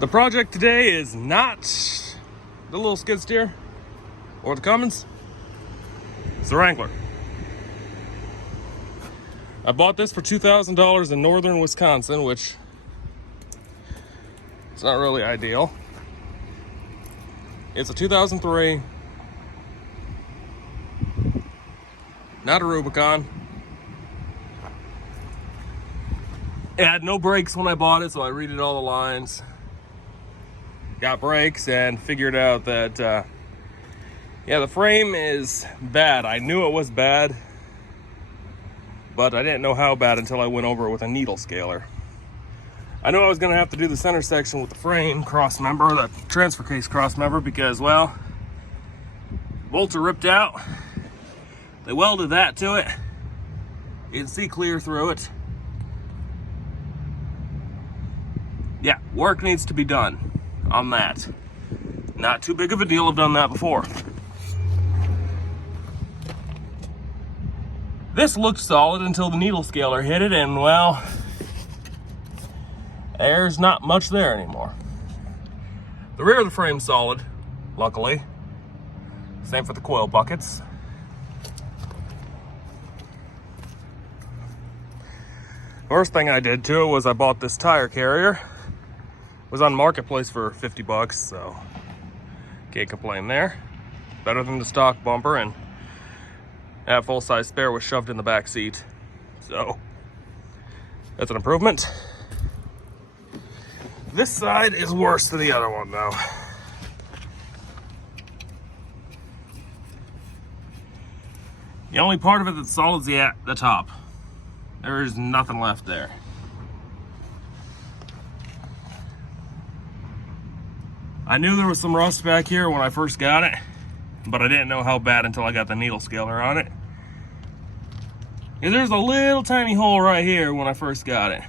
The project today is not the little skid steer or the Cummins. It's the Wrangler. I bought this for $2,000 in northern Wisconsin, which is not really ideal. It's a 2003, not a Rubicon. It had no brakes when I bought it, so I redid all the lines. Got brakes and figured out that, the frame is bad. I knew it was bad, but I didn't know how bad until I went over it with a needle scaler. I knew I was gonna have to do the center section with the frame cross member, the transfer case cross member, because, well, bolts are ripped out. They welded that to it. You can see clear through it. Yeah, work needs to be done on that. Not too big of a deal, I've done that before. This looked solid until the needle scaler hit it, and well, there's not much there anymore. The rear of the frame's solid, luckily. Same for the coil buckets. First thing I did to it was I bought this tire carrier. It was on Marketplace for 50 bucks, so can't complain there. Better than the stock bumper, and that full-size spare was shoved in the back seat. So that's an improvement. This side is worse than the other one, though. The only part of it that's solid is the top. There's nothing left there. I knew there was some rust back here when I first got it, but I didn't know how bad until I got the needle scaler on it. And there's a little tiny hole right here when I first got it.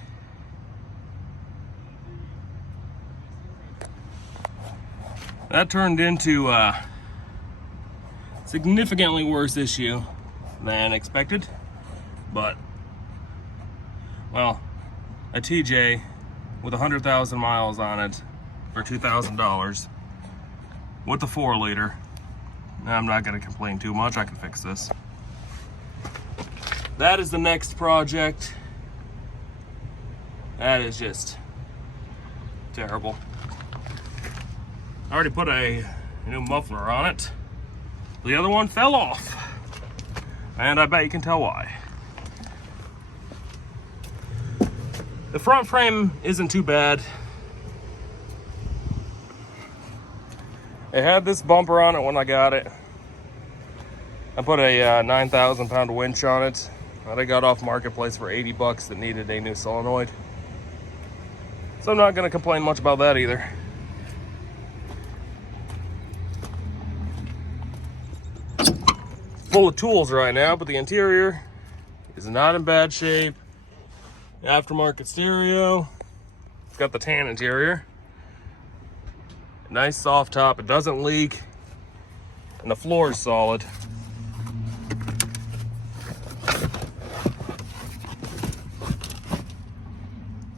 That turned into a significantly worse issue than expected, but, well, a TJ with 100,000 miles on it for $2,000 with the 4-liter. I'm not going to complain too much. I can fix this. That is the next project. That is just terrible. I already put a new muffler on it. The other one fell off, and I bet you can tell why. The front frame isn't too bad. It had this bumper on it when I got it. I put a 9,000 pound winch on it that I got off Marketplace for 80 bucks that needed a new solenoid. So I'm not gonna complain much about that either. Full of tools right now, but the interior is not in bad shape. Aftermarket stereo. It's got the tan interior. Nice soft top, it doesn't leak, and the floor is solid.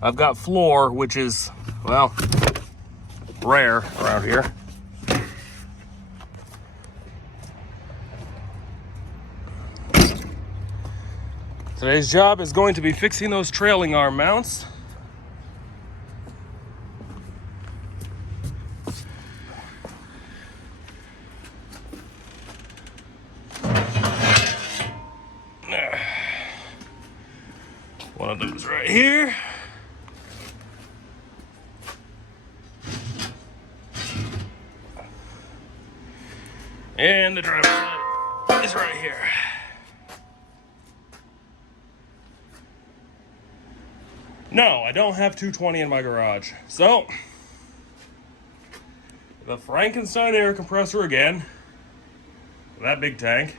I've got floor, which is, well, rare around here. Today's job is going to be fixing those trailing arm mounts. One of them is right here. And the driver's side is right here. No, I don't have 220 in my garage. So, the Frankenstein air compressor again. That big tank.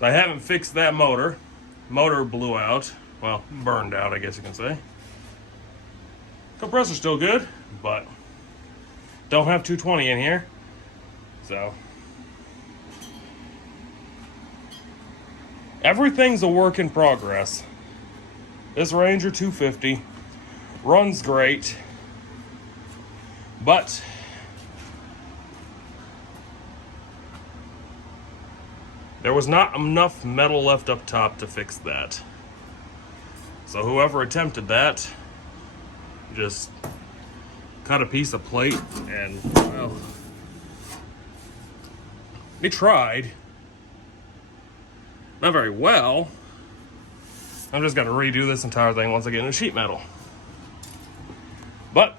So I haven't fixed that motor. Motor blew out. Well, burned out, I guess you can say. Compressor's still good, but don't have 220 in here. So everything's a work in progress. This Ranger 250 runs great. But there was not enough metal left up top to fix that. So whoever attempted that just cut a piece of plate and, well, they tried. Not very well. I'm just gonna redo this entire thing once I get into sheet metal. But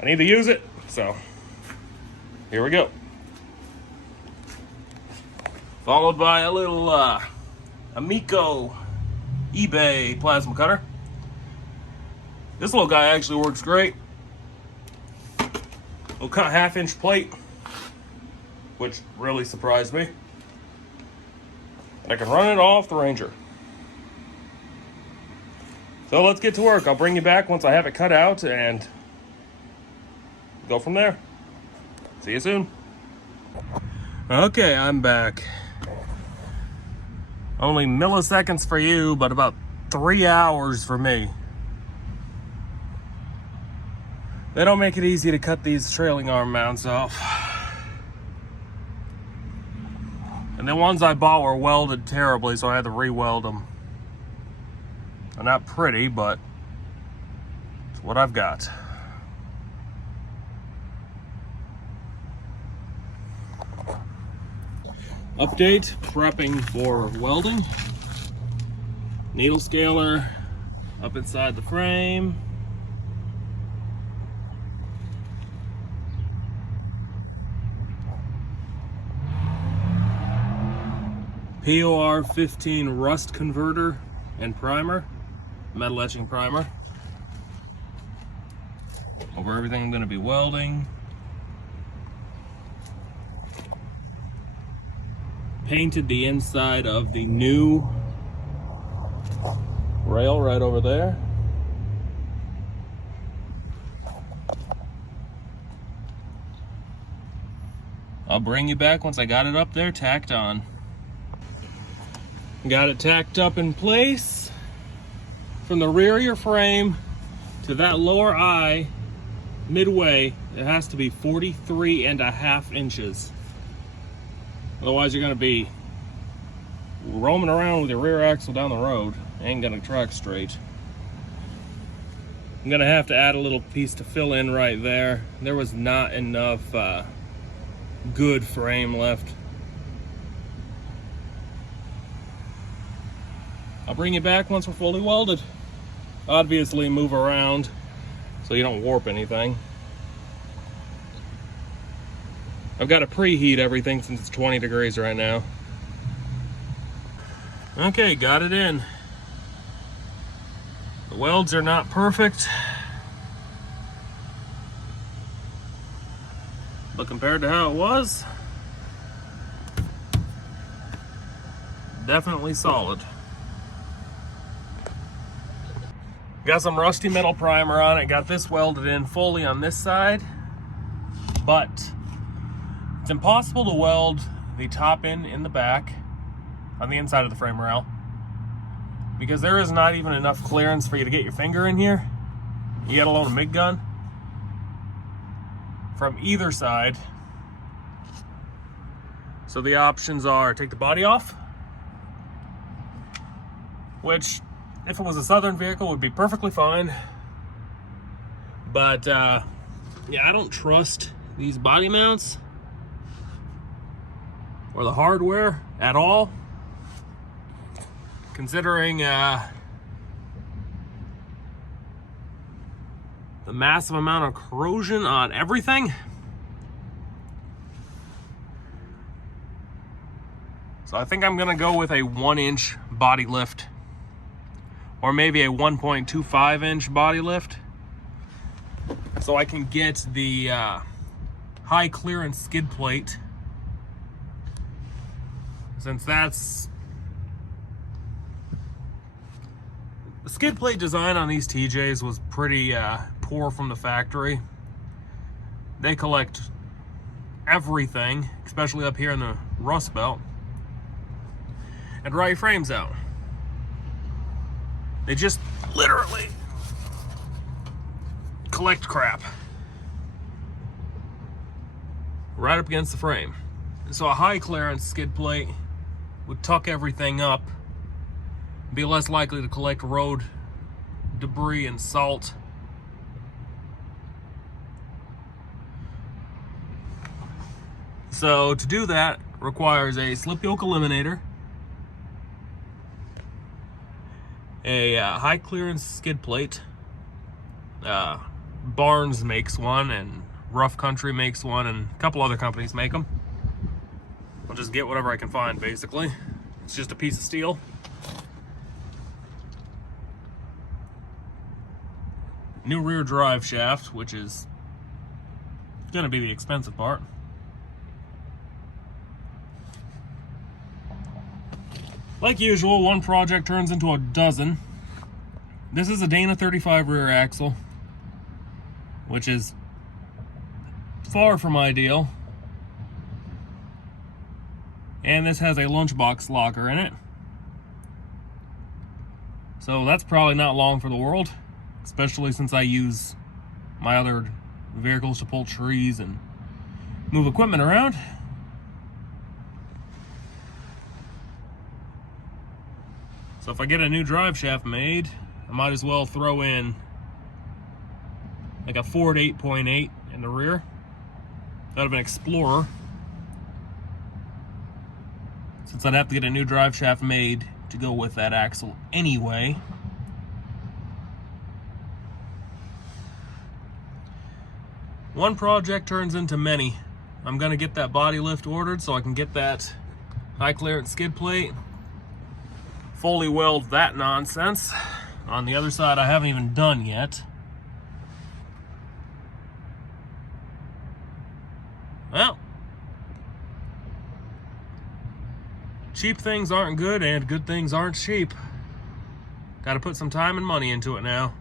I need to use it, so here we go. Followed by a little Amico eBay plasma cutter. This little guy actually works great. We'll cut 1/2-inch plate, which really surprised me. And I can run it off the Ranger. So let's get to work. I'll bring you back once I have it cut out and go from there. See you soon. Okay, I'm back. Only milliseconds for you, but about 3 hours for me. They don't make it easy to cut these trailing arm mounts off. And the ones I bought were welded terribly, so I had to re-weld them. They're not pretty, but it's what I've got. Update, prepping for welding. Needle scaler up inside the frame. POR 15 rust converter and primer, metal etching primer. Over everything I'm going to be welding. Painted the inside of the new rail right over there. I'll bring you back once I got it up there tacked on. Got it tacked up in place. From the rear of your frame to that lower eye, midway, it has to be 43.5 inches. Otherwise, you're gonna be roaming around with your rear axle down the road. Ain't gonna track straight. I'm gonna have to add a little piece to fill in right there. There was not enough good frame left. I'll bring you back once we're fully welded. Obviously move around so you don't warp anything. I've got to preheat everything since it's 20 degrees right now. Okay, got it in. The welds are not perfect, but compared to how it was, definitely solid. Got some rusty metal primer on it. Got this welded in fully on this side, but it's impossible to weld the top in the back on the inside of the frame rail because there is not even enough clearance for you to get your finger in here, yet alone a MIG gun, from either side. So the options are take the body off, which if it was a Southern vehicle would be perfectly fine, but yeah, I don't trust these body mounts or the hardware at all, considering the massive amount of corrosion on everything. So I think I'm gonna go with a 1-inch body lift, or maybe a 1.25 inch body lift, so I can get the high clearance skid plate, since that's the skid plate design on these TJs was pretty poor from the factory. They collect everything, especially up here in the rust belt, and dry your frames out. They just literally collect crap. right up against the frame. So a high clearance skid plate would tuck everything up, be less likely to collect road debris and salt. So to do that requires a slip yoke eliminator, a high clearance skid plate. Barnes makes one, and Rough Country makes one, and a couple other companies make them. I'll just get whatever I can find, basically. It's just a piece of steel. New rear drive shaft, which is gonna be the expensive part. Like usual, one project turns into a dozen. This is a Dana 35 rear axle, which is far from ideal. And this has a lunchbox locker in it. So that's probably not long for the world, especially since I use my other vehicles to pull trees and move equipment around. So if I get a new drive shaft made, I might as well throw in like a Ford 8.8 in the rear out of an Explorer, since I'd have to get a new drive shaft made to go with that axle anyway. One project turns into many. I'm gonna get that body lift ordered so I can get that high clearance skid plate, fully weld that nonsense. On the other side, I haven't even done yet. Well, cheap things aren't good, and good things aren't cheap. Got to put some time and money into it now.